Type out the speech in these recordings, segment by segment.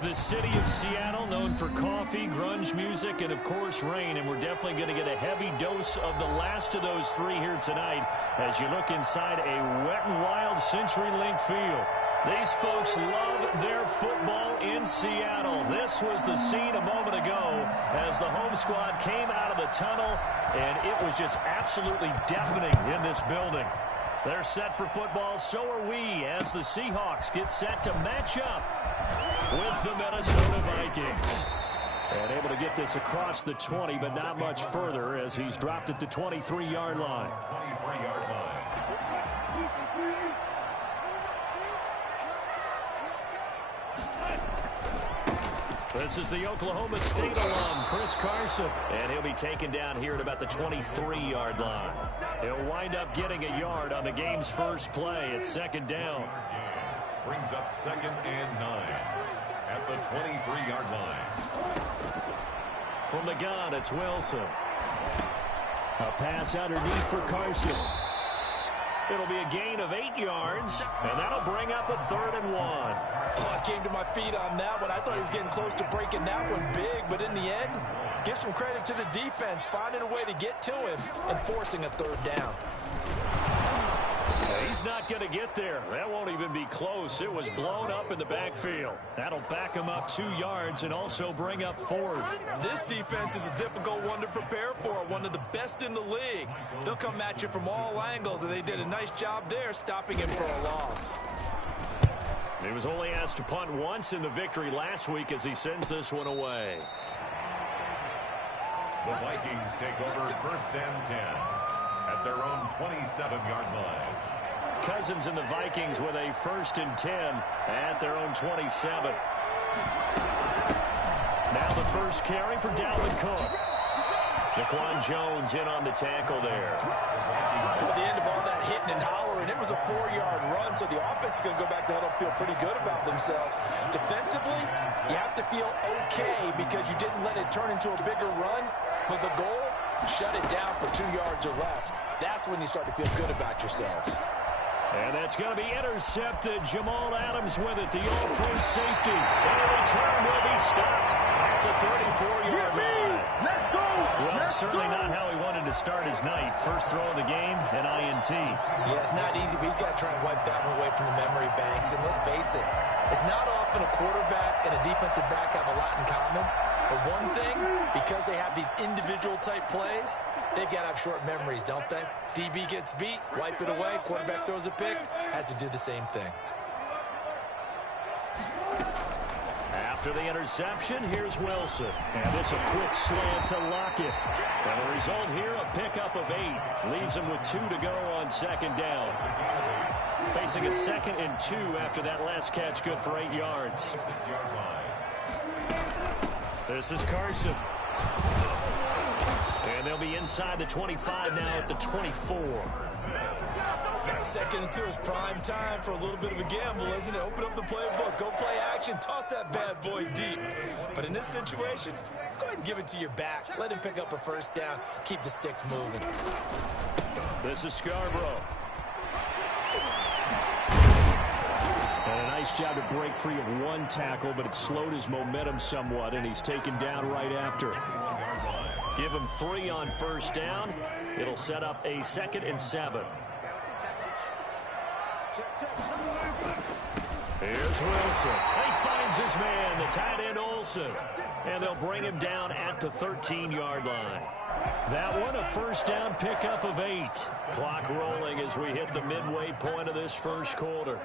The city of Seattle, known for coffee, grunge music, and, of course, rain. And we're definitely going to get a heavy dose of the last of those three here tonight as you look inside a Wet n Wild CenturyLink field. These folks love their football in Seattle. This was the scene a moment ago as the home squad came out of the tunnel, and it was just absolutely deafening in this building. They're set for football, so are we, as the Seahawks get set to match up with the Minnesota Vikings. And able to get this across the 20, but not much further as he's dropped at the 23-yard line. This is the Oklahoma State alum, Chris Carson, and he'll be taken down here at about the 23-yard line. He'll wind up getting a yard on the game's first play at second down. Brings up 2nd and 9 at the 23-yard line. From the gun, it's Wilson. A pass underneath for Carson. It'll be a gain of 8 yards, and that'll bring up a 3rd and 1. Oh, I came to my feet on that one. I thought he was getting close to breaking that one big, but in the end, give some credit to the defense, finding a way to get to him and forcing a 3rd down. He's not going to get there. That won't even be close. It was blown up in the backfield. That'll back him up 2 yards and also bring up 4th. This defense is a difficult one to prepare for, one of the best in the league. They'll come at you from all angles, and they did a nice job there stopping him for a loss. He was only asked to punt once in the victory last week as he sends this one away. The Vikings take over 1st and 10 at their own 27-yard line. Cousins and the Vikings with a 1st and 10 at their own 27. Now the first carry for Dalvin Cook. Daquan Jones in on the tackle there. At the end of all that hitting and hollering, it was a 4-yard run, so the offense is going to go back to huddle, feel pretty good about themselves. Defensively, you have to feel okay because you didn't let it turn into a bigger run, but the goal, shut it down for 2 yards or less. That's when you start to feel good about yourselves. And that's going to be intercepted. Jamal Adams with it, the all-pro safety. And the return will be stopped at the 34-yard line. Let's go! Well, certainly not how he wanted to start his night. First throw of the game, an INT. Yeah, it's not easy, but he's got to try and wipe that one away from the memory banks. And let's face it, it's not often a quarterback and a defensive back have a lot in common. But one thing, because they have these individual-type plays, they've got to have short memories, don't they? DB gets beat, wipe it away, quarterback throws a pick, has to do the same thing. After the interception, here's Wilson. And this a quick slant to Lockett. And the result here, a pickup of 8. Leaves him with 2 to go on second down. Facing a 2nd and 2 after that last catch, good for 8 yards. This is Carson. And they'll be inside the 25 now at the 24. 2nd and 2 is prime time for a little bit of a gamble, isn't it? Open up the playbook, go play action, toss that bad boy deep. But in this situation, go ahead and give it to your back. Let him pick up a 1st down, keep the sticks moving. This is Scarborough. And a nice job to break free of 1 tackle, but it slowed his momentum somewhat, and he's taken down right after. Give him 3 on 1st down. It'll set up a 2nd and 7. Here's Wilson. He finds his man, the tight end Olsen. And they'll bring him down at the 13-yard line. That one, a 1st down pickup of 8. Clock rolling as we hit the midway point of this first quarter.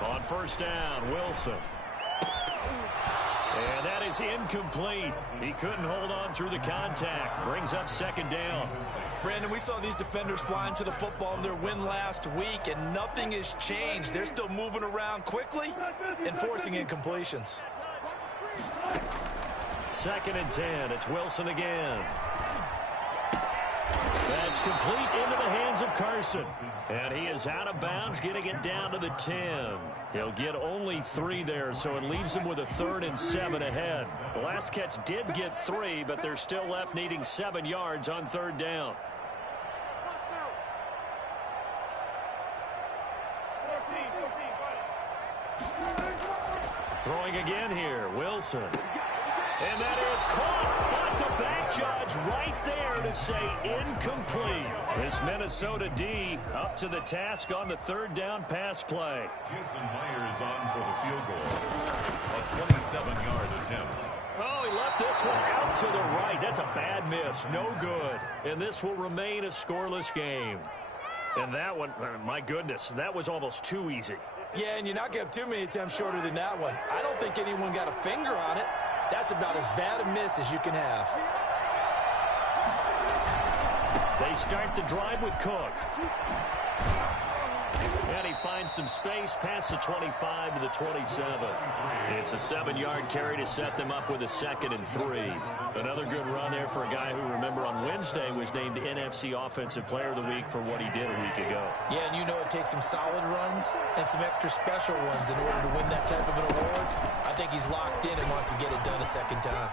On 1st down, Wilson. And that is incomplete. He couldn't hold on through the contact. Brings up 2nd down. Brandon, we saw these defenders flying to the football in their win last week, and nothing has changed. They're still moving around quickly and forcing incompletions. 2nd and 10. It's Wilson again. That's complete into the hands of Carson. And he is out of bounds, getting it down to the 10. He'll get only 3 there, so it leaves him with a 3rd and 7 ahead. The last catch did get 3, but they're still left needing 7 yards on 3rd down. 14, again here. Wilson. And that is caught. But the back judge right there to say incomplete. This Minnesota D up to the task on the third down pass play. Jason Myers on for the field goal. A 27-yard attempt. Oh, he left this one out to the right. That's a bad miss. No good. And this will remain a scoreless game. And that one, my goodness, that was almost too easy. Yeah, and you're not going to have too many attempts shorter than that one. I don't think anyone got a finger on it. That's about as bad a miss as you can have. They start the drive with Cook. And he finds some space past the 25 to the 27. It's a 7-yard carry to set them up with a 2nd and 3. Another good run there for a guy who, remember, on Wednesday was named NFC Offensive Player of the Week for what he did a week ago. Yeah, and you know it takes some solid runs and some extra special ones in order to win that type of an award. I think he's locked in and wants to get it done a second time.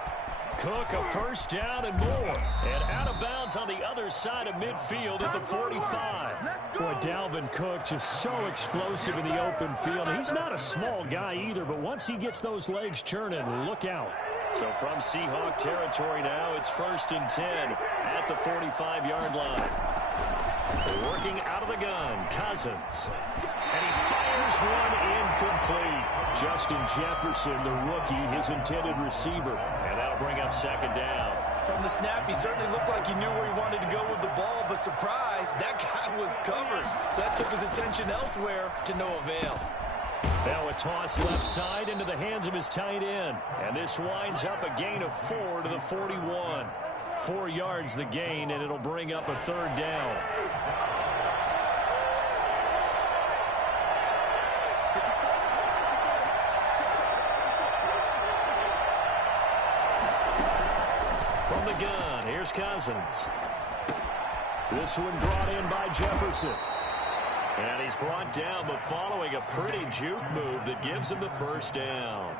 Cook, a first down and more. And out of bounds on the other side of midfield at the 45. Boy, Dalvin Cook just so explosive in the open field. He's not a small guy either, but once he gets those legs churning, look out. So from Seahawk territory now, it's 1st and 10 at the 45-yard line. Working out of the gun, Cousins. And he fires one incomplete. Justin Jefferson, the rookie, his intended receiver. And that'll bring up 2nd down. From the snap, he certainly looked like he knew where he wanted to go with the ball, but surprise, that guy was covered. So that took his attention elsewhere to no avail. Now a toss left side into the hands of his tight end. And this winds up a gain of 4 to the 41. 4 yards the gain, and it'll bring up a 3rd down. From the gun, here's Cousins. This one brought in by Jefferson. And he's brought down, but following a pretty juke move that gives him the 1st down.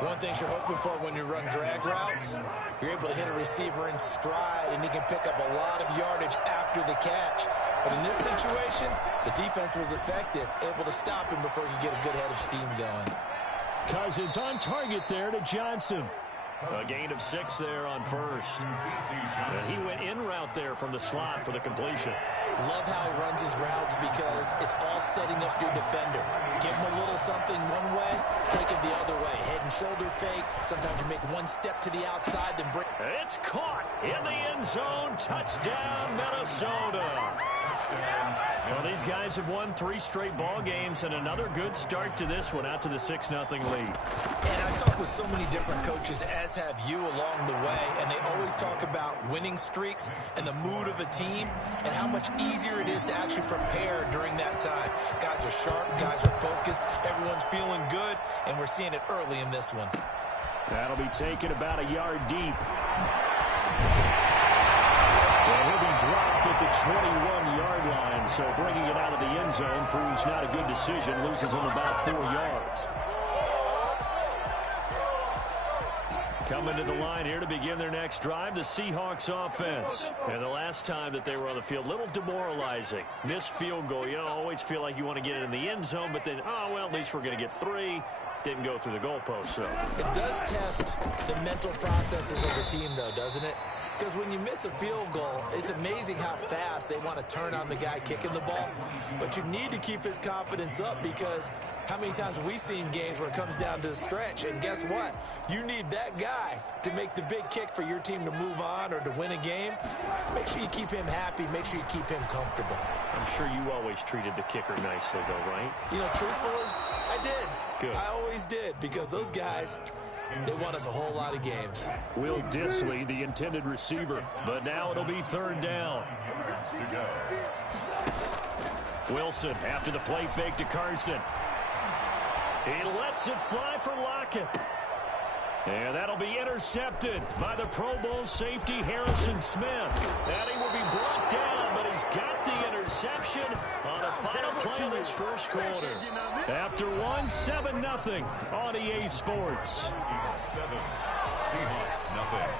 One thing you're hoping for when you run drag routes, you're able to hit a receiver in stride, and he can pick up a lot of yardage after the catch. But in this situation, the defense was effective, able to stop him before he could get a good head of steam going. Cousins on target there to Johnson. A gain of 6 there on 1st. And he went in route there from the slot for the completion. Love how he runs his routes because it's all setting up your defender. Give him a little something one way, take it the other way. Head and shoulder fake. Sometimes you make one step to the outside, then break. It's caught in the end zone. Touchdown, Minnesota. Well, these guys have won 3 straight ball games, and another good start to this one out to the 6-0 lead. And I talk with so many different coaches, as have you along the way, and they always talk about winning streaks and the mood of a team and how much easier it is to actually prepare during that time. Guys are sharp, guys are focused, everyone's feeling good, and we're seeing it early in this one. That'll be taken about a yard deep. Well, he'll be dropped at the 21-yard line, so bringing it out of the end zone proves not a good decision, loses him about 4 yards. Coming to the line here to begin their next drive, the Seahawks offense. And the last time that they were on the field, a little demoralizing. Missed field goal. You know, always feel like you want to get it in the end zone, but then, oh, well, at least we're going to get 3. Didn't go through the goalpost, so. It does test the mental processes of the team, though, doesn't it? Because when you miss a field goal, it's amazing how fast they want to turn on the guy kicking the ball. But you need to keep his confidence up because how many times have we seen games where it comes down to the stretch? And guess what? You need that guy to make the big kick for your team to move on or to win a game. Make sure you keep him happy. Make sure you keep him comfortable. I'm sure you always treated the kicker nicely, though, right? You know, truthfully, I did. Good. I always did because those guys, they won us a whole lot of games. Will Disley, the intended receiver, but now it'll be 3rd down. Wilson after the play fake to Carson. He lets it fly for Lockett. And that'll be intercepted by the Pro Bowl safety Harrison Smith. And he will be brought down, but he's got the interception on the final play of this first quarter. After 7-0 on EA Sports. 7, Seahawks nothing.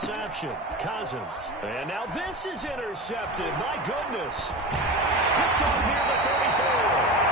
reception. Cousins. And now this is intercepted. My goodness. Picked on near the 34.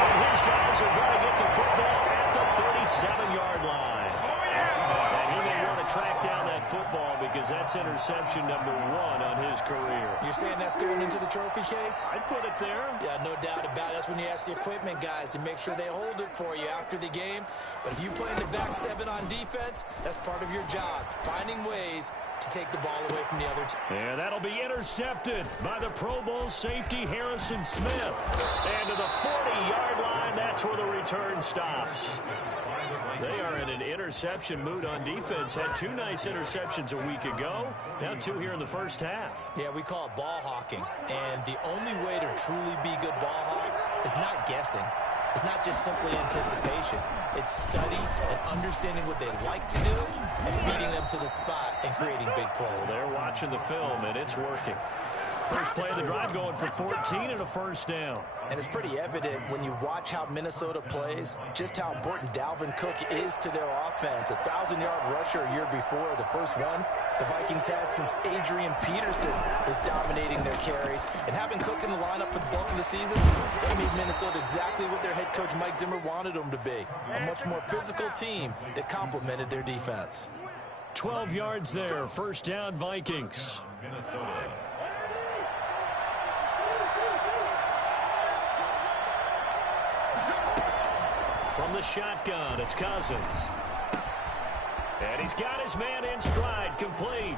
And his guys are going to get the football at the 37-yard line. And he may want to track down that football because that's interception number 1 on his career. You're saying that's going into the trophy case? I'd put it there. Yeah, no doubt about it. That's when you ask the equipment guys to make sure they hold it for you after the game. But if you play in the back 7 on defense, that's part of your job, finding ways to take the ball away from the other team. And that'll be intercepted by the Pro Bowl safety Harrison Smith. And to the 40-yard line, that's where the return stops. They are in an interception mood on defense. Had 2 nice interceptions a week ago. Now 2 here in the first half. Yeah, we call it ball hawking. And the only way to truly be good ball hawks is not guessing. It's not just simply anticipation. It's study and understanding what they like to do and feeding them to the spot and creating big plays. They're watching the film, and it's working. First play of the drive going for 14 and a first down. And it's pretty evident when you watch how Minnesota plays, just how important Dalvin Cook is to their offense. 1,000-yard rusher a year before, the first one the Vikings had since Adrian Peterson was dominating their carries. And having Cook in the lineup for the bulk of the season, they made Minnesota exactly what their head coach Mike Zimmer wanted them to be. A much more physical team that complemented their defense. 12 yards there, first down Vikings. Minnesota. From the shotgun, it's Cousins. And he's got his man in stride, complete.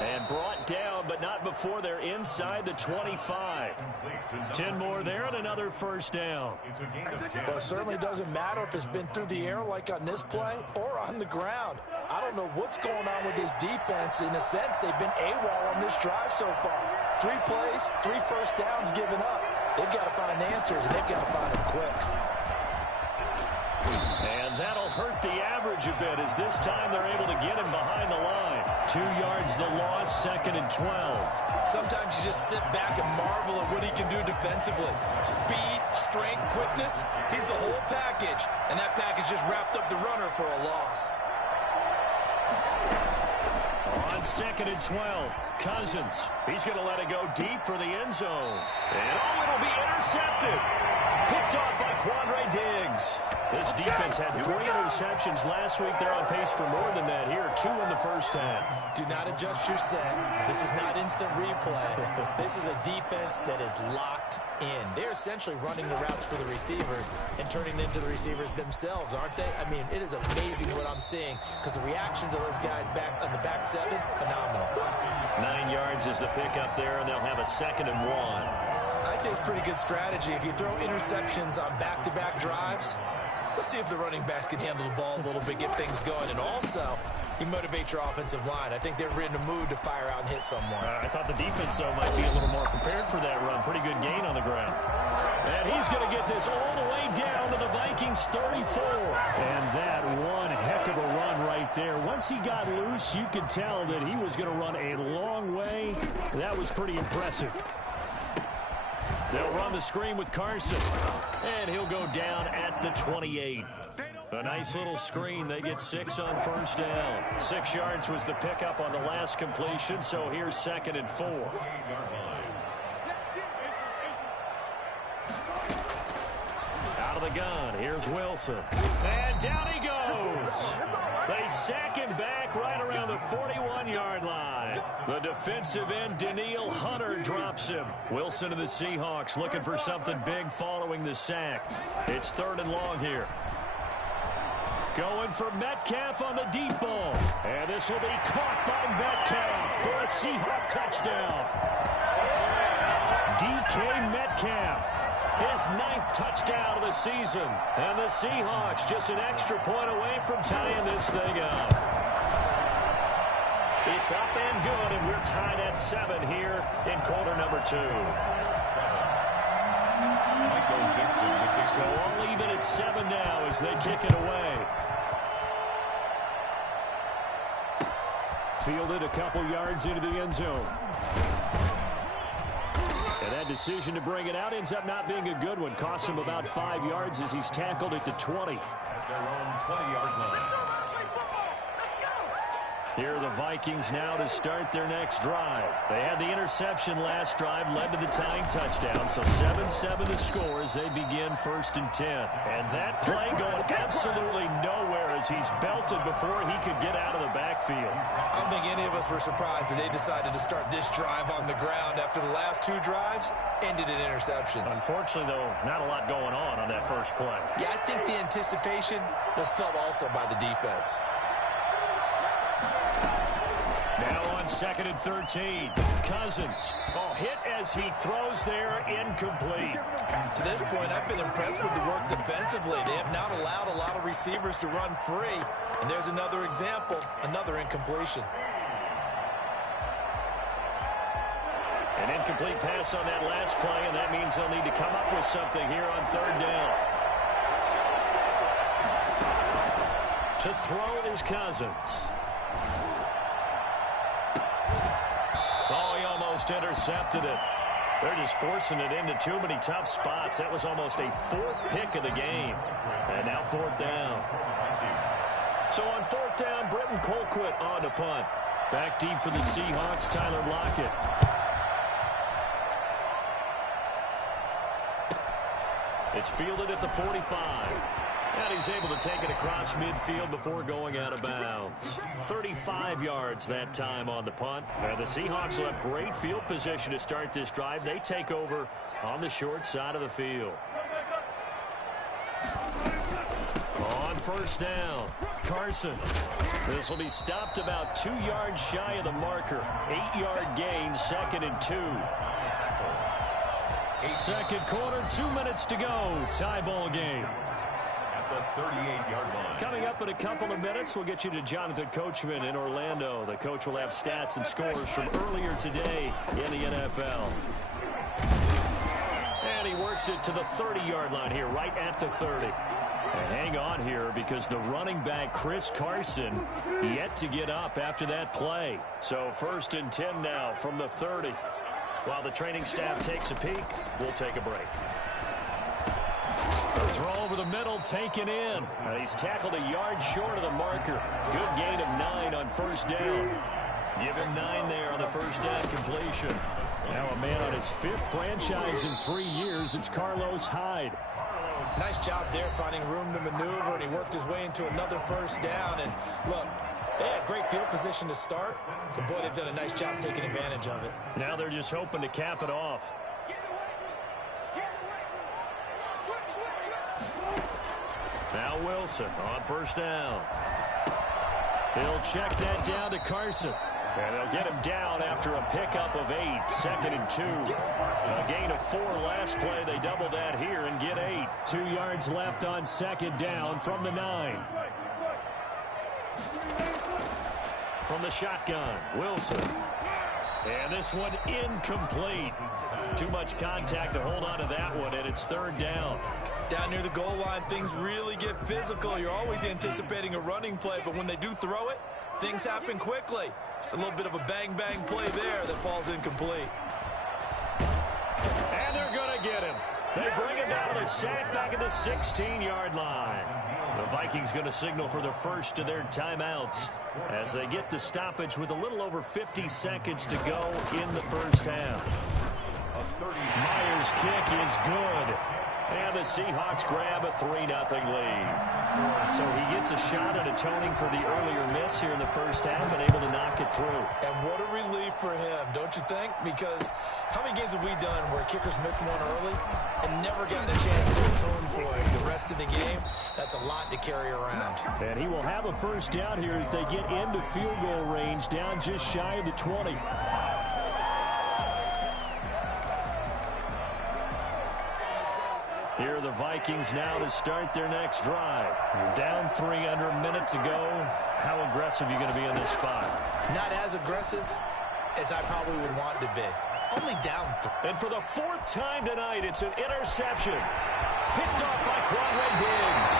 And brought down, but not before they're inside the 25. 10 more there and another first down. Well, it certainly doesn't matter if it's been through the air like on this play or on the ground. I don't know what's going on with this defense. In a sense, they've been AWOL on this drive so far. 3 plays, 3 first downs given up. They've got to find answers, and they've got to find them quick. And that'll hurt the average a bit as this time they're able to get him behind the line. 2 yards the loss, 2nd and 12. Sometimes you just sit back and marvel at what he can do defensively. Speed, strength, quickness, he's the whole package. And that package just wrapped up the runner for a loss. On 2nd and 12, Cousins. He's going to let it go deep for the end zone. And it'll be intercepted. Picked off by Quandre Diggs. This defense had 3 interceptions last week. They're on pace for more than that here. 2 in the first half. Do not adjust your set. This is not instant replay. This is a defense that is locked in. They're essentially running the routes for the receivers and turning them into the receivers themselves, aren't they? I mean, it is amazing what I'm seeing because the reactions of those guys back on the back 7, phenomenal. 9 yards is the pickup there, and they'll have a 2nd and 1. I'd say it's pretty good strategy. If you throw interceptions on back-to-back drives, let's see if the running backs can handle the ball a little bit, get things going. And also, you motivate your offensive line. I think they're in a mood to fire out and hit someone. I thought the defense, though, might be a little more prepared for that run. Pretty good gain on the ground. And he's going to get this all the way down to the Vikings 34. And that one heck of a run right there. Once he got loose, you could tell that he was going to run a long way. That was pretty impressive. They'll run the screen with Carson. And he'll go down at the 28. A nice little screen. They get 6 on first down. 6 yards was the pickup on the last completion, so here's 2nd and 4. Out of the gun, here's Wilson. And down he goes. They sack him back right around the 41-yard line. The defensive end, Danielle Hunter, drops him. Wilson of the Seahawks looking for something big following the sack. It's 3rd and long here. Going for Metcalf on the deep ball. And this will be caught by Metcalf for a Seahawk touchdown. DK Metcalf. His 9th touchdown of the season. And the Seahawks just an extra point away from tying this thing up. It's up and good, and we're tied at 7 here in quarter number 2. So all even at 7 now as they kick it away. Fielded a couple yards into the end zone. And that decision to bring it out ends up not being a good one. Costs him about 5 yards as he's tackled at the 20. At their own 20-yard line. Here are the Vikings now to start their next drive. They had the interception last drive, led to the tying touchdown. So 7-7 the score as they begin 1st and 10. And that play going absolutely nowhere as he's belted before he could get out of the backfield. I don't think any of us were surprised that they decided to start this drive on the ground after the last 2 drives ended in interceptions. Unfortunately, though, not a lot going on that first play. Yeah, I think the anticipation was felt also by the defense. Now on 2nd and 13, Cousins. Hit as he throws there, incomplete. To this point, I've been impressed with the work defensively. They have not allowed a lot of receivers to run free. And there's another example, another incompletion. An incomplete pass on that last play, and that means they'll need to come up with something here on 3rd down. To throw is Cousins. He almost intercepted it. They're just forcing it into too many tough spots. That was almost a 4th pick of the game. And now 4th down. So on 4th down, Britton Colquitt on to punt. Back deep for the Seahawks, Tyler Lockett. It's fielded at the 45. And he's able to take it across midfield before going out of bounds. 35 yards that time on the punt. And the Seahawks will have great field position to start this drive. They take over on the short side of the field. On 1st down, Carson. This will be stopped about 2 yards shy of the marker. 8-yard gain, 2nd and 2. 2nd quarter, 2 minutes to go. Tie ball game. The 38-yard line. Coming up in a couple of minutes, we'll get you to Jonathan Coachman in Orlando. The coach will have stats and scores from earlier today in the NFL. And he works it to the 30-yard line here, right at the 30. And hang on here because the running back, Chris Carson, yet to get up after that play. So 1st and 10 now from the 30. While the training staff takes a peek, we'll take a break. The throw over the middle, taken in. And he's tackled a yard short of the marker. Good gain of 9 on 1st down. Give him 9 there on the 1st down completion. Now a man on his 5th franchise in 3 years. It's Carlos Hyde. Nice job there finding room to maneuver, and he worked his way into another 1st down. And look, they had great field position to start. But boy, they've done a nice job taking advantage of it. Now they're just hoping to cap it off. Now Wilson on 1st down. He'll check that down to Carson. And they'll get him down after a pickup of 8. 2nd and 2. A gain of 4 last play. They double that here and get 8. 2 yards left on 2nd down from the 9. From the shotgun, Wilson. And this one incomplete. Too much contact to hold on to that one, and it's 3rd down. Down near the goal line, things really get physical. You're always anticipating a running play, but when they do throw it, things happen quickly. A little bit of a bang-bang play there that falls incomplete. And they're going to get him. They bring him down to the sack back at the 16-yard line. The Vikings going to signal for the first of their timeouts as they get the stoppage with a little over 50 seconds to go in the 1st half. Myers' kick is good. And the Seahawks grab a 3-0 lead. So he gets a shot at atoning for the earlier miss here in the 1st half and able to knock it through. And what a relief for him, don't you think? Because how many games have we done where kickers missed one early and never gotten a chance to atone for it the rest of the game? That's a lot to carry around. And he will have a 1st down here as they get into field goal range, down just shy of the 20. Here are the Vikings now to start their next drive. Down 3 under a minute to go. How aggressive are you going to be in this spot? Not as aggressive as I probably would want to be. Only down 3. And for the 4th time tonight, it's an interception. Picked off by Quadre Diggs.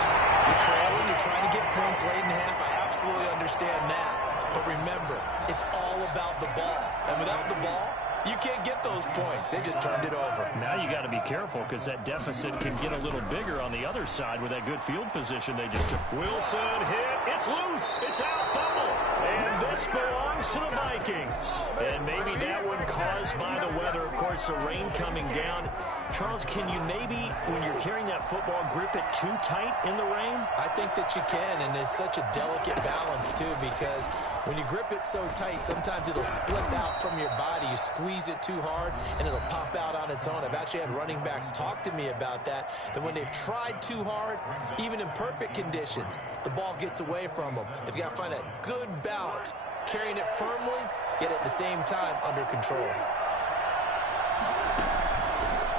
You're trailing, you're trying to get points late in half. I absolutely understand that. But remember, it's all about the ball. And without the ball, You can't get those points. They just turned it over. Now you got to be careful because that deficit can get a little bigger on the other side with that good field position they just took. Wilson hit. It's loose. It's out. Fumble. And this belongs to the Vikings. And maybe that one caused by the weather. Of course, the rain coming down. Charles, can you maybe, when you're carrying that football, grip it too tight in the rain? I think that you can, and it's such a delicate balance, too, because when you grip it so tight, sometimes it'll slip out from your body. You squeeze it too hard, and it'll pop out on its own. I've actually had running backs talk to me about that when they've tried too hard, even in perfect conditions, the ball gets away from them. They've got to find a good balance, carrying it firmly, yet at the same time under control.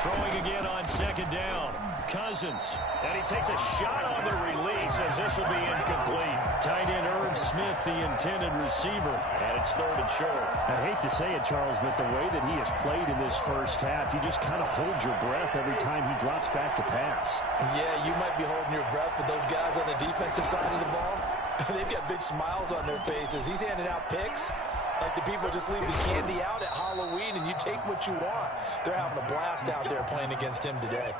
Throwing again on second down. Cousins. And he takes a shot on the release as this will be incomplete. Tight end Irv Smith, the intended receiver. And it's third and short. I hate to say it, Charles, but the way that he has played in this first half, you just kind of hold your breath every time he drops back to pass. Yeah, you might be holding your breath, but those guys on the defensive side of the ball, they've got big smiles on their faces. He's handing out picks. Like the people just leave the candy out at Halloween and you take what you want. They're having a blast out there playing against him today.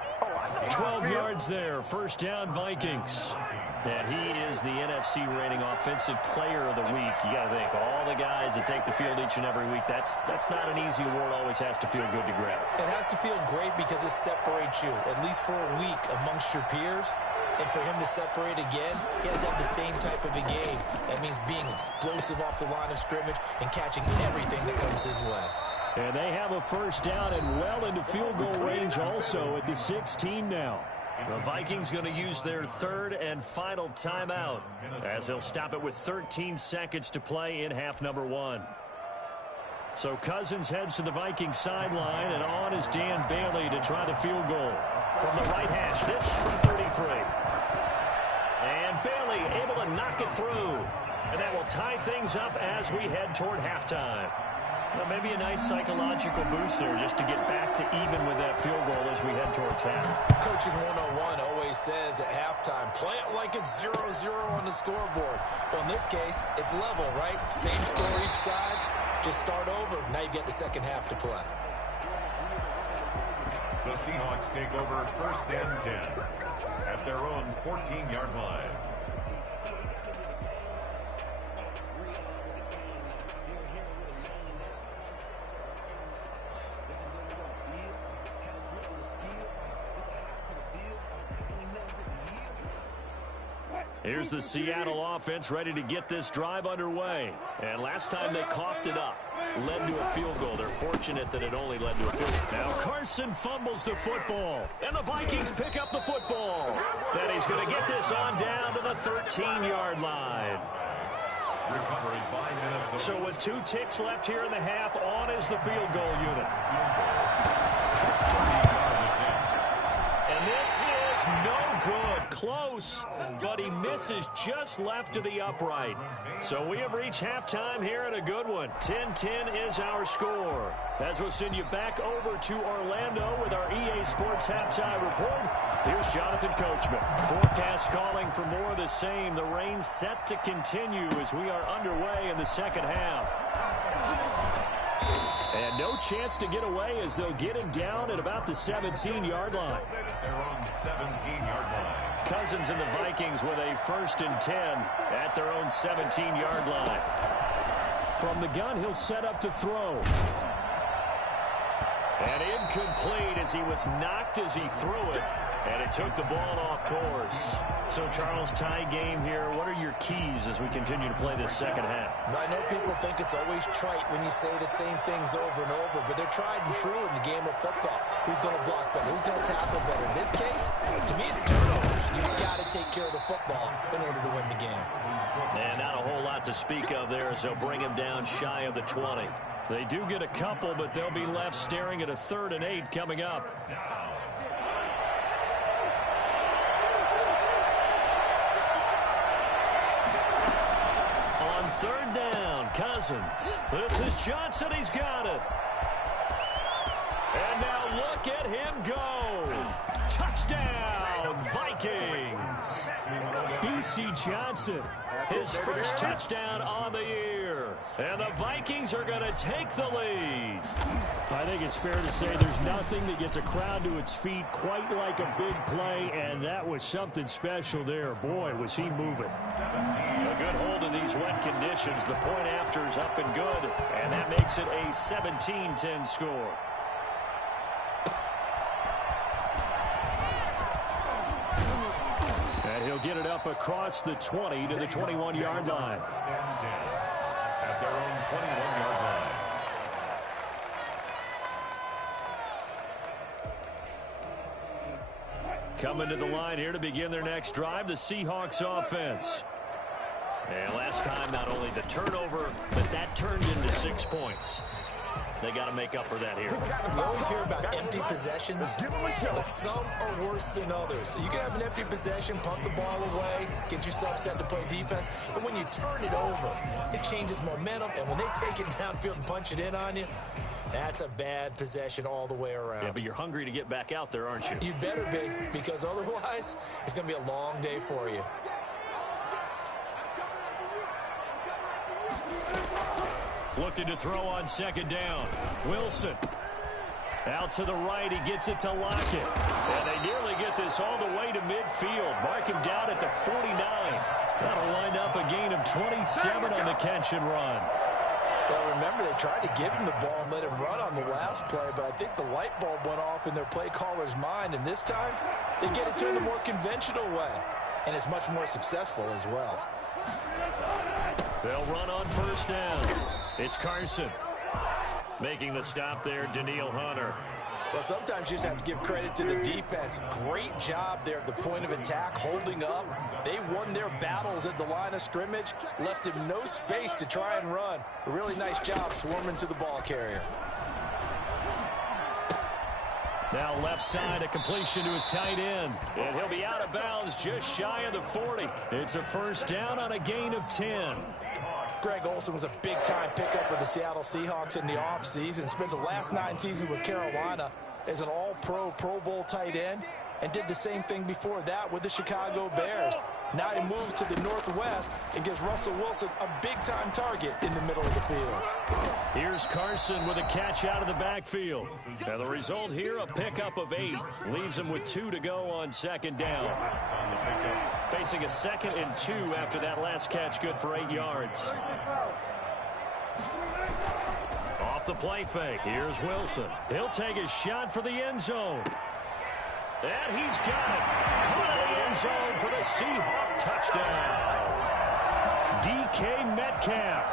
12 yards there. First down, Vikings. And he is the NFC rating offensive player of the week. You got to think, all the guys that take the field each and every week, that's not an easy award. Always has to feel good to grab. It has to feel great because it separates you, at least for a week, amongst your peers. And for him to separate again, he has to have the same type of a game. That means being explosive off the line of scrimmage and catching everything that comes his way. And they have a first down and well into field goal range also at the 16 now. The Vikings going to use their third and final timeout as they'll stop it with 13 seconds to play in half number one. So Cousins heads to the Vikings sideline, and on is Dan Bailey to try the field goal. From the right hash, this from 33. And Bailey able to knock it through. And that will tie things up as we head toward halftime. Well, maybe a nice psychological boost there just to get back to even with that field goal as we head towards half. Coaching 101 always says at halftime, play it like it's 0-0 on the scoreboard. Well, in this case, it's level, right? Same score each side. Just start over. Now you get the second half to play. The Seahawks take over first and 10 at their own 14-yard line. Here's the Seattle offense ready to get this drive underway. And last time they coughed it up, led to a field goal. They're fortunate that it only led to a field goal. Now Carson fumbles the football, and the Vikings pick up the football. Then he's going to get this on down to the 13-yard line. Recovery by Minnesota. So with 2 ticks left here in the half, on is the field goal unit. And this is no good. Close, but he misses just left to the upright. So we have reached halftime here in a good one. 10-10 is our score. As we'll send you back over to Orlando with our EA Sports Halftime Report, here's Jonathan Coachman. Forecast calling for more of the same. The rain set to continue as we are underway in the second half. And no chance to get away as they'll get him down at about the 17-yard line. Their own 17-yard line. Cousins and the Vikings with a 1st and 10 at their own 17-yard line. From the gun, he'll set up to throw. And incomplete as he was knocked as he threw it. And it took the ball off course. So, Charles, tie game here. What are your keys as we continue to play this second half? I know people think it's always trite when you say the same things over and over, but they're tried and true in the game of football. Who's going to block better? Who's going to tackle better? In this case, to me, it's turnovers. You've got to take care of the football in order to win the game. And not a whole lot to speak of there as they'll bring him down shy of the 20. They do get a couple, but they'll be left staring at a 3rd and 8 coming up. On 3rd down, Cousins. This is Johnson. He's got it. And now look at him go. Touchdown, Vikings. B.C. Johnson. His first touchdown on the year. And the Vikings are going to take the lead. I think it's fair to say there's nothing that gets a crowd to its feet quite like a big play, and that was something special there. Boy, was he moving. A good hold in these wet conditions. The point after is up and good, and that makes it a 17-10 score. And he'll get it up across the 20 to the 21-yard line. At their own 21-yard line. Coming to the line here to begin their next drive, the Seahawks offense. And last time, not only the turnover, but that turned into 6 points. They got to make up for that here. We always hear about empty possessions, but some are worse than others. So you can have an empty possession, punt the ball away, get yourself set to play defense. But when you turn it over, it changes momentum. And when they take it downfield and punch it in on you, that's a bad possession all the way around. Yeah, but you're hungry to get back out there, aren't you? You better be, because otherwise, it's going to be a long day for you. Looking to throw on second down. Wilson. Out to the right. He gets it to Lockett. And they nearly get this all the way to midfield. Mark him down at the 49. That'll wind up a gain of 27 on the catch and run. Well, remember, they tried to give him the ball and let him run on the last play, but I think the light bulb went off in their play caller's mind, and this time they get it to him the more conventional way, and it's much more successful as well. They'll run on first down. It's Carson. Making the stop there, Daniil Hunter. Well, sometimes you just have to give credit to the defense. Great job there at the point of attack, holding up. They won their battles at the line of scrimmage, left him no space to try and run. A really nice job swarming to the ball carrier. Now left side, a completion to his tight end. And he'll be out of bounds just shy of the 40. It's a first down on a gain of 10. Greg Olsen was a big-time pickup for the Seattle Seahawks in the offseason. Spent the last 9 seasons with Carolina as an all-pro, Pro Bowl tight end, and did the same thing before that with the Chicago Bears. Now he moves to the Northwest and gives Russell Wilson a big-time target in the middle of the field. Here's Carson with a catch out of the backfield. And the result here, a pickup of 8. Leaves him with 2 to go on second down. Facing a 2nd and 2 after that last catch, good for 8 yards. Off the play fake, here's Wilson. He'll take a shot for the end zone. And he's got it. Caught in the end zone for the Seahawk touchdown. DK Metcalf.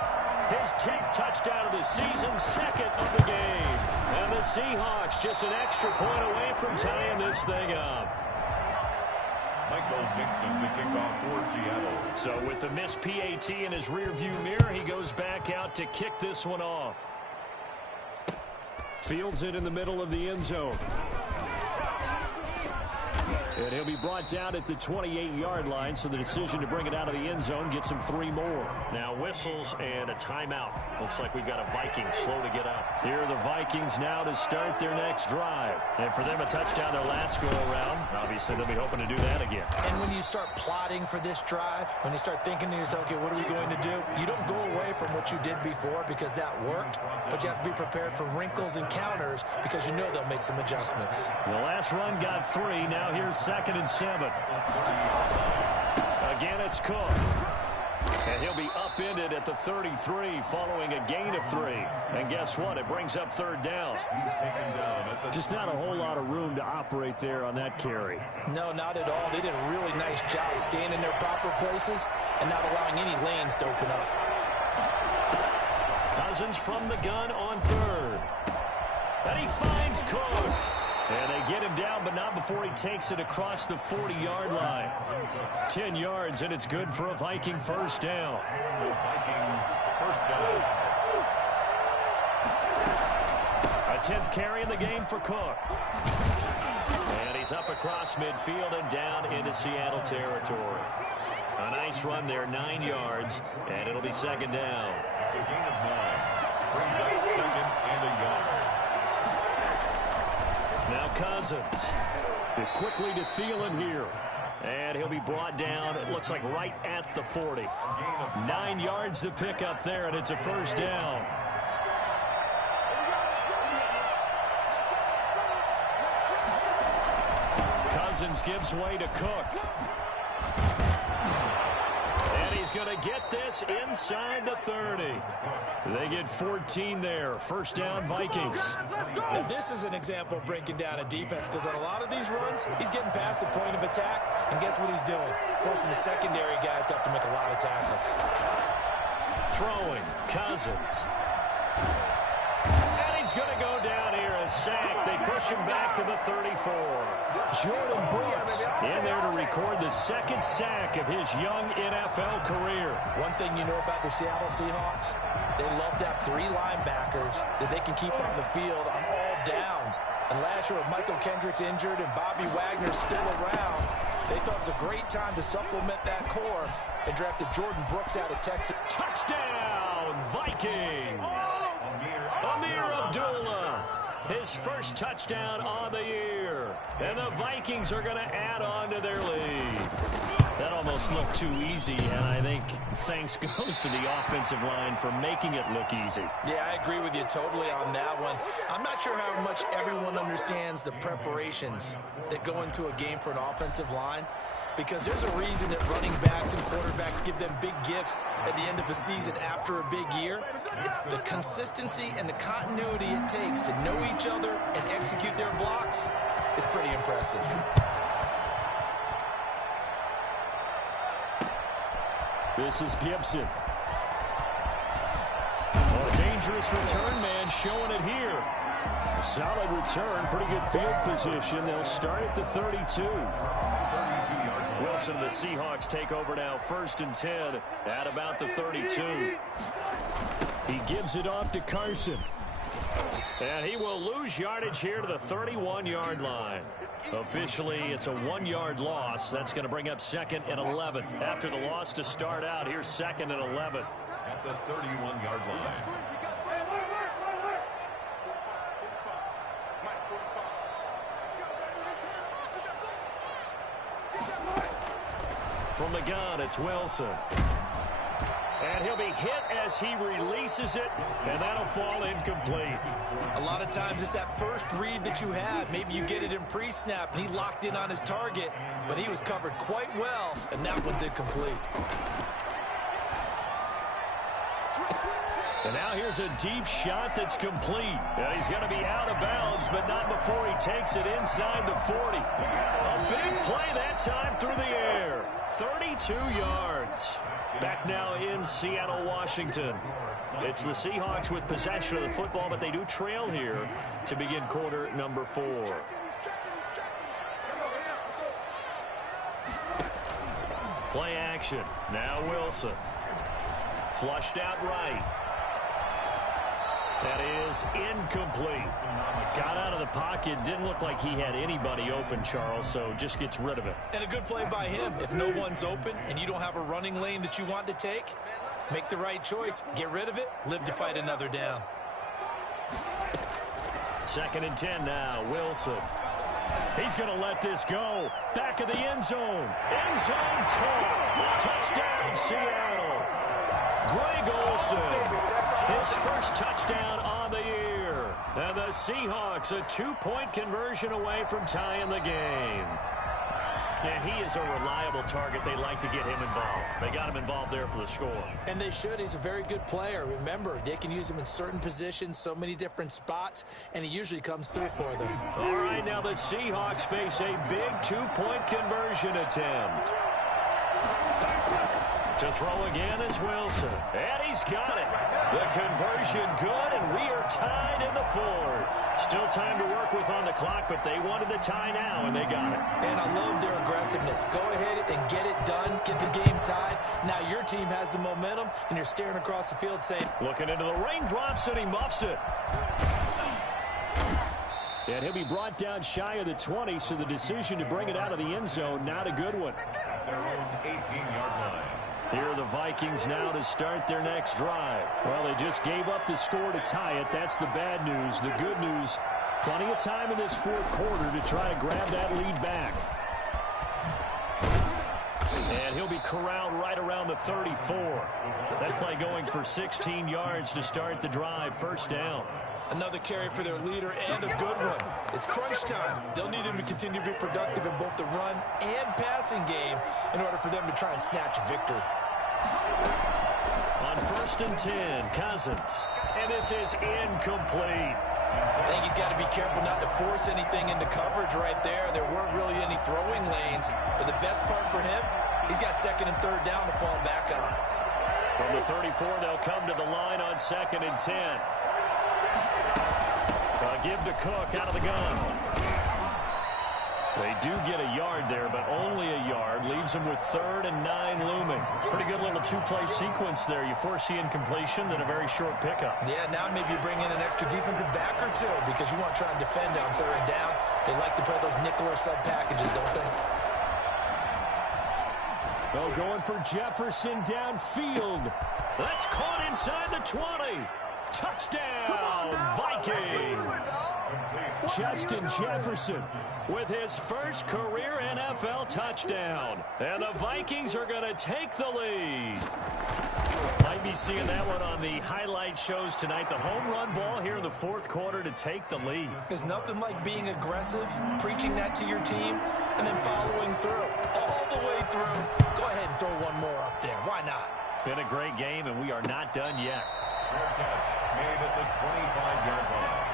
His 10th touchdown of the season, 2nd of the game. And the Seahawks just an extra point away from tying this thing up. Michael Dixon, the kickoff for Seattle. So with the missed PAT in his rearview mirror, he goes back out to kick this one off. Fields it in the middle of the end zone. And he'll be brought down at the 28-yard line, so the decision to bring it out of the end zone gets him 3 more. Now whistles and a timeout. Looks like we've got a Vikings slow to get up. Here are the Vikings now to start their next drive. And for them, a touchdown their last go-around. Obviously, they'll be hoping to do that again. And when you start plotting for this drive, when you start thinking to yourself, okay, what are we going to do? You don't go away from what you did before because that worked, but you have to be prepared for wrinkles and counters because you know they'll make some adjustments. The last run got 3. Now here's 2nd and 7. Again, it's Cook. And he'll be upended at the 33 following a gain of 3. And guess what? It brings up 3rd down. Just not a whole lot of room to operate there on that carry. No, not at all. They did a really nice job staying in their proper places and not allowing any lanes to open up. Cousins from the gun on 3rd. And he finds Cook. And they get him down, but not before he takes it across the 40-yard line. 10 yards, and it's good for a Viking first down. Vikings first down. A 10th carry in the game for Cook. And he's up across midfield and down into Seattle territory. A nice run there, 9 yards, and it'll be 2nd down. It's a gain of 9. Brings up 2nd and a yard. Now Cousins. Quickly to Thielen here. And he'll be brought down, it looks like right at the 40. 9 yards to pick up there, and it's a first down. Cousins gives way to Cook. And he's going to get this inside the 30. They get 14 there. First down, Vikings. Now, this is an example of breaking down a defense, because on a lot of these runs, he's getting past the point of attack, and guess what he's doing? Forcing the secondary guys to have to make a lot of tackles. Throwing, Cousins. And he's going to go down here, a sack. They push him back to the 34. Jordan Brooks in there to record the second sack of his young NFL career. One thing you know about the Seattle Seahawks, they love to have 3 linebackers that they can keep on the field on all downs. And last year with Michael Kendricks injured and Bobby Wagner still around, they thought it was a great time to supplement that core and drafted Jordan Brooks out of Texas. Touchdown, Vikings! Amir Abdullah, his first touchdown on the year. And the Vikings are going to add on to their lead. That almost looked too easy, and I think thanks goes to the offensive line for making it look easy. Yeah, I agree with you totally on that one. I'm not sure how much everyone understands the preparations that go into a game for an offensive line, because there's a reason that running backs and quarterbacks give them big gifts at the end of the season after a big year. The consistency and the continuity it takes to know each other and execute their blocks is pretty impressive. This is Gibson. A dangerous return man showing it here. A solid return, pretty good field position. They'll start at the 32. Wilson and the Seahawks take over now, 1st and 10 at about the 32. He gives it off to Carson. And he will lose yardage here to the 31-yard line. Officially, it's a 1-yard loss. That's going to bring up 2nd and 11. After the loss to start out, here's 2nd and 11. At the 31-yard line. From the gun, it's Wilson. And he'll be hit as he releases it, and that'll fall incomplete. A lot of times it's that first read that you have. Maybe you get it in pre-snap, and he locked in on his target, but he was covered quite well, and that one's incomplete. And now here's a deep shot that's complete. Yeah, he's going to be out of bounds, but not before he takes it inside the 40. A big play that time through the air. 32 yards. Back now in Seattle, Washington. It's the Seahawks with possession of the football, but they do trail here to begin quarter number 4. Play action. Now Wilson. Flushed out right. That is incomplete. Got out of the pocket. Didn't look like he had anybody open, Charles, so just gets rid of it. And a good play by him. If no one's open and you don't have a running lane that you want to take, make the right choice. Get rid of it. Live to fight another down. 2nd and 10 now. Wilson. He's going to let this go. Back of the end zone. End zone caught. Touchdown, Seattle. Greg Olsen. His first touchdown on the year. And the Seahawks a 2-point conversion away from tying the game. And he is a reliable target. They like to get him involved. They got him involved there for the score. And they should. He's a very good player. Remember, they can use him in certain positions, so many different spots, and he usually comes through for them. All right, now the Seahawks face a big 2-point conversion attempt. To throw again is Wilson. And he's got it. The conversion good, and we are tied in the 4th. Still time to work with on the clock, but they wanted the tie now, and they got it. And I love their aggressiveness. Go ahead and get it done. Get the game tied. Now your team has the momentum, and you're staring across the field saying, looking into the raindrops, and he muffs it. And he'll be brought down shy of the 20, so the decision to bring it out of the end zone, not a good one. At their own 18-yard line. Here are the Vikings now to start their next drive. Well, they just gave up the score to tie it. That's the bad news. The good news, Plenty of time in this fourth quarter to try to grab that lead back. And he'll be corralled right around the 34. That play going for 16 yards to start the drive. First down. Another carry for their leader and a good one. It's crunch time. They'll need him to continue to be productive in both the run and passing game in order for them to try and snatch a victory. On 1st and 10, Cousins. And this is incomplete. I think he's got to be careful not to force anything into coverage right there. There weren't really any throwing lanes. But the best part for him, he's got 2nd and 3rd down to fall back on. From the 34, they'll come to the line on 2nd and 10. Give to Cook out of the gun. They do get a yard there, but only a yard. Leaves them with 3rd and 9 looming. Pretty good little two-play sequence there. You force the incompletion, then a very short pickup. Yeah, now maybe you bring in an extra defensive back or two because you want to try and defend on 3rd down. They like to play those nickel or sub packages, don't they? Oh, going for Jefferson downfield. That's caught inside the 20. Touchdown, Vikings! Justin Jefferson with his first career NFL touchdown. And the Vikings are going to take the lead. Might be seeing that one on the highlight shows tonight. The home run ball here in the fourth quarter to take the lead. There's nothing like being aggressive, preaching that to your team, and then following through. All the way through. Go ahead and throw one more up there. Why not? Been a great game, and we are not done yet. Short catch made at the 25-yard line.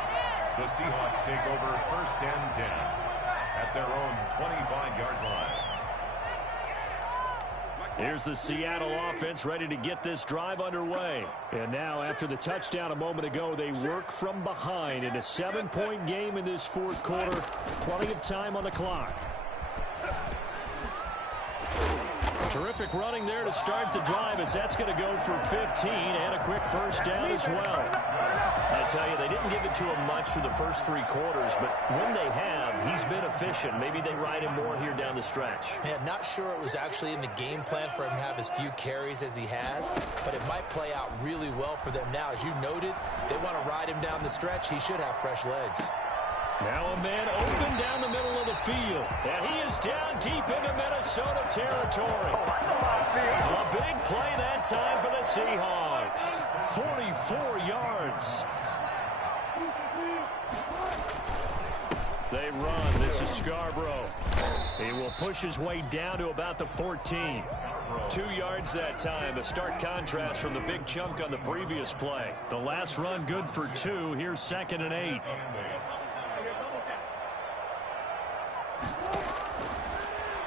The Seahawks take over 1st and 10 at their own 25-yard line. Here's the Seattle offense ready to get this drive underway. And now, after the touchdown a moment ago, they work from behind in a 7-point game in this fourth quarter. Plenty of time on the clock. Terrific running there to start the drive, as that's going to go for 15 and a quick first down as well. I tell you, they didn't give it to him much for the first 3 quarters, but when they have, he's been efficient. Maybe they ride him more here down the stretch. Yeah, not sure it was actually in the game plan for him to have as few carries as he has, but it might play out really well for them now. As you noted, if they want to ride him down the stretch, he should have fresh legs. Now a man open down the middle of the field. And he is down deep into Minnesota territory. A big play that time for the Seahawks. 44 yards. They run. This is Scarborough. He will push his way down to about the 14. 2 yards that time. A stark contrast from the big chunk on the previous play. The last run good for 2. Here's 2nd and 8.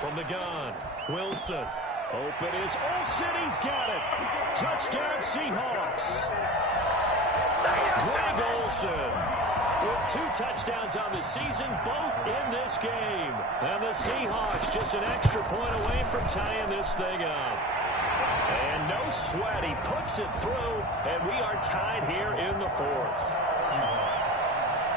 From the gun, Wilson. Open is Olsen. He's got it. Touchdown, Seahawks. Greg Olsen with 2 touchdowns on the season, both in this game. And the Seahawks just an extra point away from tying this thing up. And no sweat. He puts it through, and we are tied here in the 4th.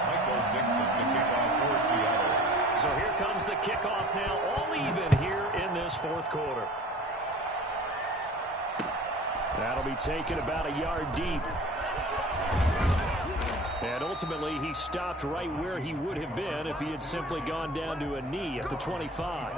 Michael Dixon to kick off for Seattle. So here comes the kickoff now, all even here in this fourth quarter. That'll be taken about a yard deep. And ultimately, he stopped right where he would have been if he had simply gone down to a knee at the 25.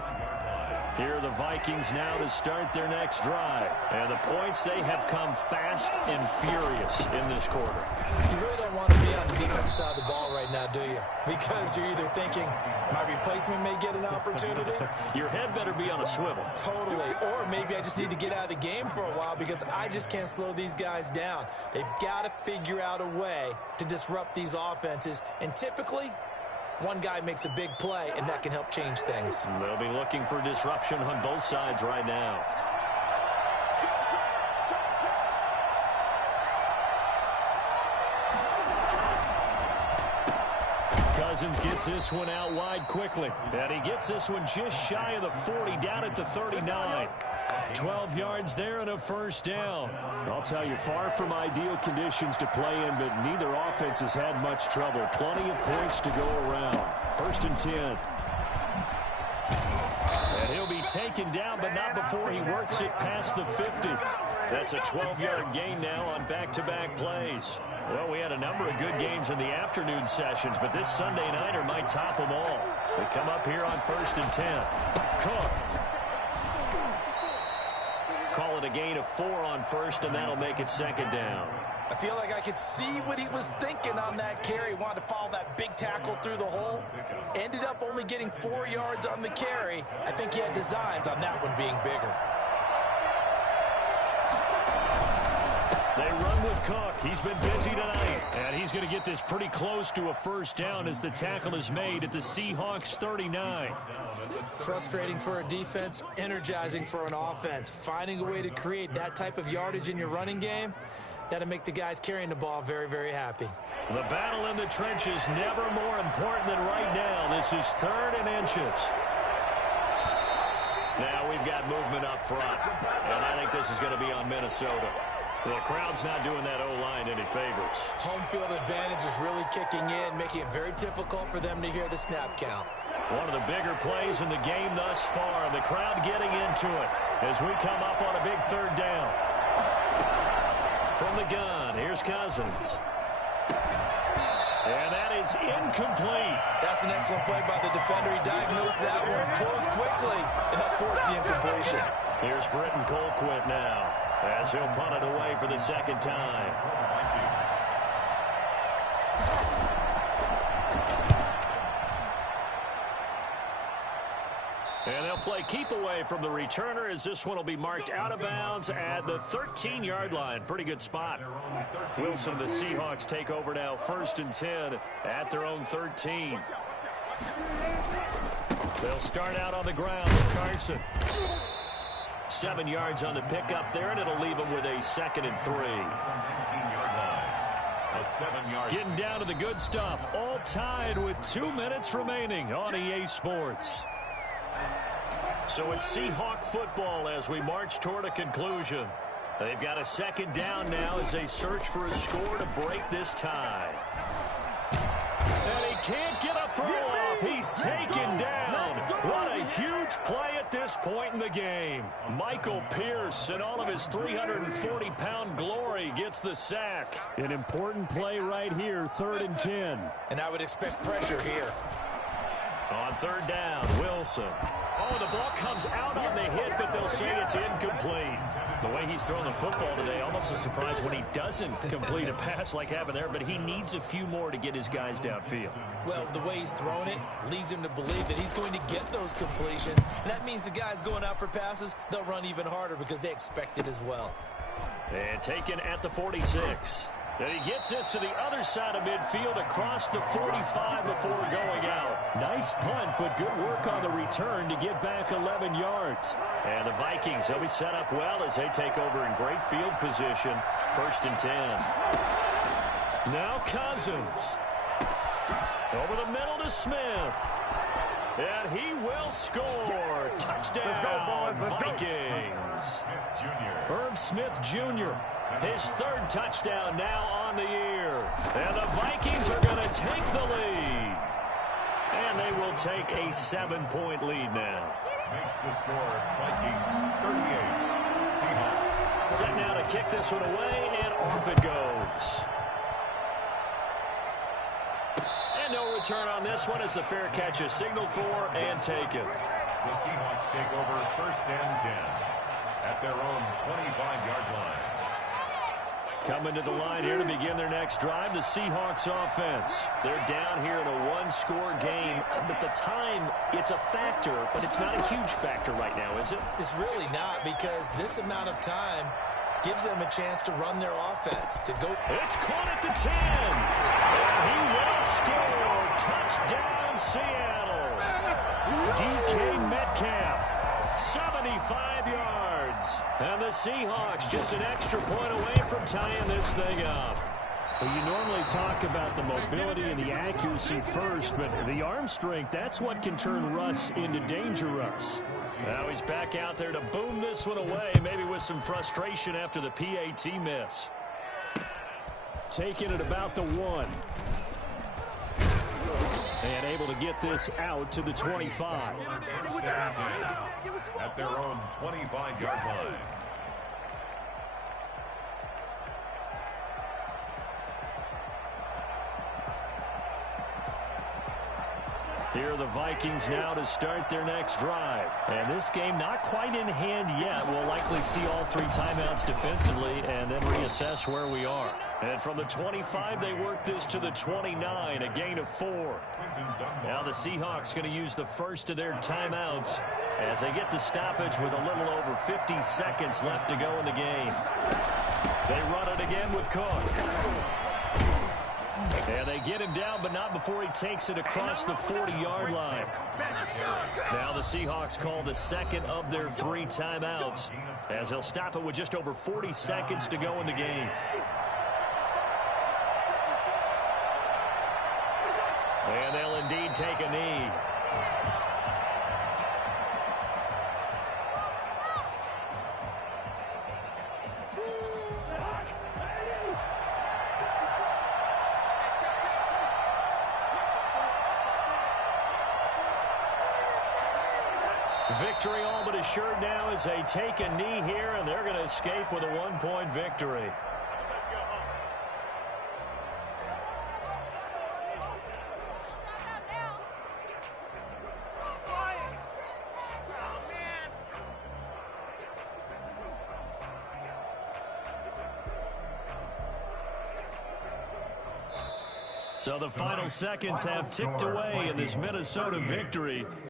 Here are the Vikings now to start their next drive. And the points, they have come fast and furious in this quarter. You really don't want to be on the defensive side of the ball right now, do you? Because you're either thinking, my replacement may get an opportunity. Your head better be on a swivel. Totally. Or maybe I just need to get out of the game for a while because I just can't slow these guys down. They've got to figure out a way to disrupt these offenses. And typically, one guy makes a big play, and that can help change things. They'll be looking for disruption on both sides right now. Cousins gets this one out wide quickly. And he gets this one just shy of the 40, down at the 39. 12 yards there and a first down. I'll tell you, far from ideal conditions to play in, but neither offense has had much trouble. Plenty of points to go around. 1st and 10. And he'll be taken down, but not before he works it past the 50. That's a 12-yard gain now on back-to-back plays. Well, we had a number of good games in the afternoon sessions, but this Sunday nighter might top them all. They come up here on 1st and 10. Cook. Call it a gain of 4 on first, and that'll make it 2nd down. I feel like I could see what he was thinking on that carry. Wanted to follow that big tackle through the hole. Ended up only getting 4 yards on the carry. I think he had designs on that one being bigger. They run with Cook. He's been busy tonight. And he's going to get this pretty close to a 1st down as the tackle is made at the Seahawks 39. Frustrating for a defense, energizing for an offense. Finding a way to create that type of yardage in your running game, that'll make the guys carrying the ball very, very happy. The battle in the trenches never more important than right now. This is 3rd and inches. Now we've got movement up front, and I think this is going to be on Minnesota. The crowd's not doing that O-line any favors. Home field advantage is really kicking in, making it very difficult for them to hear the snap count. One of the bigger plays in the game thus far, and the crowd getting into it as we come up on a big 3rd down. From the gun, here's Cousins. And that is incomplete. That's an excellent play by the defender. He diagnosed that one, closed quickly, and that forced the incompletion. Here's Britton Colquitt now, as he'll punt it away for the 2nd time. And they'll play keep away from the returner as this one will be marked out of bounds at the 13-yard line. Pretty good spot. Wilson and the Seahawks take over now 1st and 10 at their own 13. They'll start out on the ground with Carson. 7 yards on the pickup there, and it'll leave them with a 2nd and 3. Getting down to the good stuff. All tied with 2 minutes remaining on EA Sports. So it's Seahawk football as we march toward a conclusion. They've got a 2nd down now as they search for a score to break this tie. And he can't get a throw off. He's taken down. What a huge play at this point in the game. Michael Pierce, in all of his 340-pound glory, gets the sack. An important play right here, 3rd and 10. And I would expect pressure here. On 3rd down, Wilson. Oh, the ball comes out on the hit, but they'll say it's incomplete. The way he's throwing the football today, almost a surprise when he doesn't complete a pass like happened there, but he needs a few more to get his guys downfield. Well, the way he's thrown it leads him to believe that he's going to get those completions. And that means the guys going out for passes, they'll run even harder because they expect it as well. And taken at the 46. And he gets this to the other side of midfield across the 45 before going out. Nice punt, but good work on the return to get back 11 yards. And the Vikings, they'll be set up well as they take over in great field position. 1st and 10. Now Cousins. Over the middle to Smith. And he will score. Touchdown, Vikings. Irv Smith Jr., his 3rd touchdown now on the year. And the Vikings are going to take the lead. And they will take a 7-point lead now. Makes the score Vikings 38. Seahawks. Set now to kick this one away, and off it goes. And no return on this one as the fair catch is signaled for and taken. The Seahawks take over 1st and 10 at their own 25-yard line. Coming to the line here to begin their next drive, the Seahawks offense. They're down here in a 1-score game, but the time, it's a factor, but it's not a huge factor right now, is it? It's really not, because this amount of time gives them a chance to run their offense, to go. It's caught at the 10. And he will score. Touchdown, Seattle. DK Metcalf, 75 yards. And the Seahawks just an extra point away from tying this thing up. Well, you normally talk about the mobility and the accuracy first, but the arm strength, that's what can turn Russ into danger Russ. Now he's back out there to boom this one away, maybe with some frustration after the PAT miss. Taking it about the 1. And able to get this out to the 25. At their own 25-yard line. Here are the Vikings now to start their next drive. And this game not quite in hand yet. We'll likely see all 3 timeouts defensively and then reassess where we are. And from the 25, they work this to the 29, a gain of 4. Now the Seahawks going to use the first of their timeouts as they get the stoppage with a little over 50 seconds left to go in the game. They run it again with Cook. And they get him down, but not before he takes it across the 40-yard line. Now the Seahawks call the second of their 3 timeouts as they'll stop it with just over 40 seconds to go in the game. And they'll indeed take a knee. Victory all but assured now as they take a knee here, and they're going to escape with a 1-point victory. So the final seconds have ticked away in this Minnesota victory.